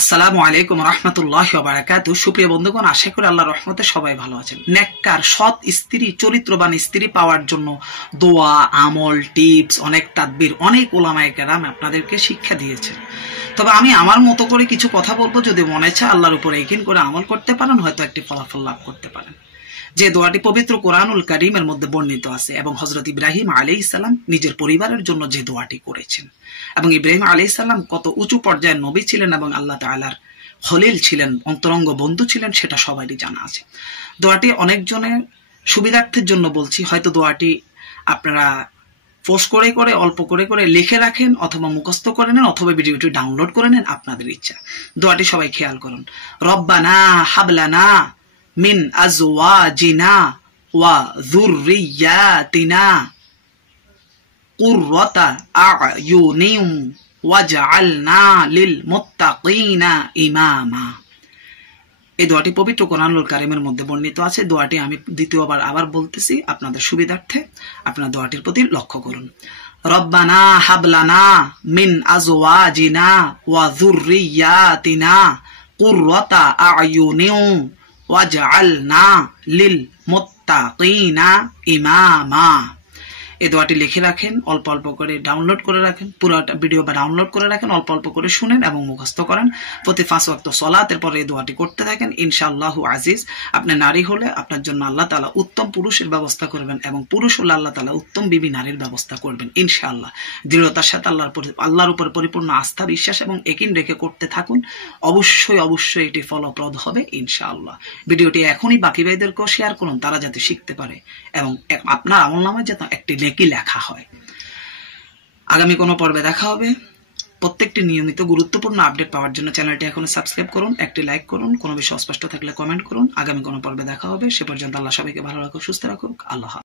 আসসালামু আলাইকুম রাহমাতুল্লাহি ওয়া বারাকাতুহু। সুপ্রিয় বন্ধুগণ, আশা করি আল্লাহর রহমতে সবাই ভালো আছেন। নেককার সৎ স্ত্রী, চরিত্রবান স্ত্রী পাওয়ার জন্য দোয়া, আমল, টিপস, অনেক তাদবির, অনেক উলামায়ে কেরাম আপনাদেরকে শিক্ষা দিয়েছেন। তবে আমি আমার মতো করে কিছু কথা বলবো, যদি মনে চায় আল্লাহর উপর ইয়াকিন করে আমল করতে পারেন, হয়তো একটি ফলাফল লাভ করতে পারেন। যে দোয়াটি পবিত্র কোরআনুল কারীমের মধ্যে বর্ণিত আছে এবং হযরত ইব্রাহিম আলাইহিস সালাম নিজের পরিবারের জন্য যে দোয়াটি করেছেন, এবং ইব্রাহিম আলাইহিস সালাম কত উঁচু পর্যায়ের নবী ছিলেন এবং আল্লাহ তাআলার খলিল ছিলেন, অন্তরঙ্গ বন্ধু ছিলেন, সেটা সবারই জানা আছে। দোয়াটি অনেকজনের সুবিধার্থের জন্য বলছি, হয়তো দোয়াটি আপনারা পোস্ট করে করে অল্প করে করে লিখে রাখেন, অথবা মুখস্থ করে নেন, অথবা ভিডিওটি ডাউনলোড করে নেন, আপনাদের ইচ্ছা। দোয়াটি সবাই খেয়াল করুন। রব্বানা হাবলানা মিন আজওয়াজিনা ওয়া যুররিয়াতিনা কুররাতা আ'য়ুনিন ওয়াজআলনা লিল মুত্তাকিনা ইমামা। এই দোয়াটি পবিত্র কোরআনুল কারীমের মধ্যে বর্ণিত আছে। দোয়াটি আমি দ্বিতীয়বার আবার বলতেছি আপনাদের সুবিধার্থে, আপনারা দোয়াটির প্রতি লক্ষ্য করুন। রব্বানা হাবলানা মিন আজওয়াজিনা ওয়া যুররিয়াতিনা কুররাতা আ'য়ুনিন ওয়াজআলনা লিল মুত্তাকিনা ইমামা। এই দোয়াটি লিখে রাখেন, অল্প অল্প করে ডাউনলোড করে রাখেন, পুরো ভিডিও বা ডাউনলোড করে রাখেন, অল্প অল্প করে শুনেন এবং মুখস্থ করেন। প্রতি 5 ওয়াক্ত সালাতের পরে এই দোয়াটি করতে থাকেন। ইনশাআল্লাহু আজিজ, আপনি নারী হলে আপনার জন্য আল্লাহ তাআলা উত্তম পুরুষের ব্যবস্থা করবেন, এবং পুরুষ হলে আল্লাহ তাআলা উত্তম বিবি নারীর ব্যবস্থা করবেন ইনশাআল্লাহ। দৃঢ়তার সাথে আল্লাহর উপর পরিপূর্ণ আস্থা, বিশ্বাস এবং ইয়াকিন রেখে করতে থাকুন। অবশ্যই অবশ্যই এটি ফলপ্রদ হবে ইনশাআল্লাহ। ভিডিওটি এখনই বাকি ভাইদেরকেও শেয়ার করুন, তারা যাতে শিখতে পারে এবং আপনার আমলনামায় যাতে একটি নেকি লেখা হয়। আগামী কোনো পর্বে দেখা হবে। প্রত্যেকটি নিয়মিত গুরুত্বপূর্ণ আপডেট পাওয়ার জন্য চ্যানেলটি এখনো সাবস্ক্রাইব করুন, একটি লাইক করুন, কোনো বিষয় অস্পষ্ট থাকলে কমেন্ট করুন। আগামী কোনো পর্বে দেখা হবে। সে পর্যন্ত আল্লাহ সবাইকে ভালো রাখুক, সুস্থ রাখুক। আল্লাহ।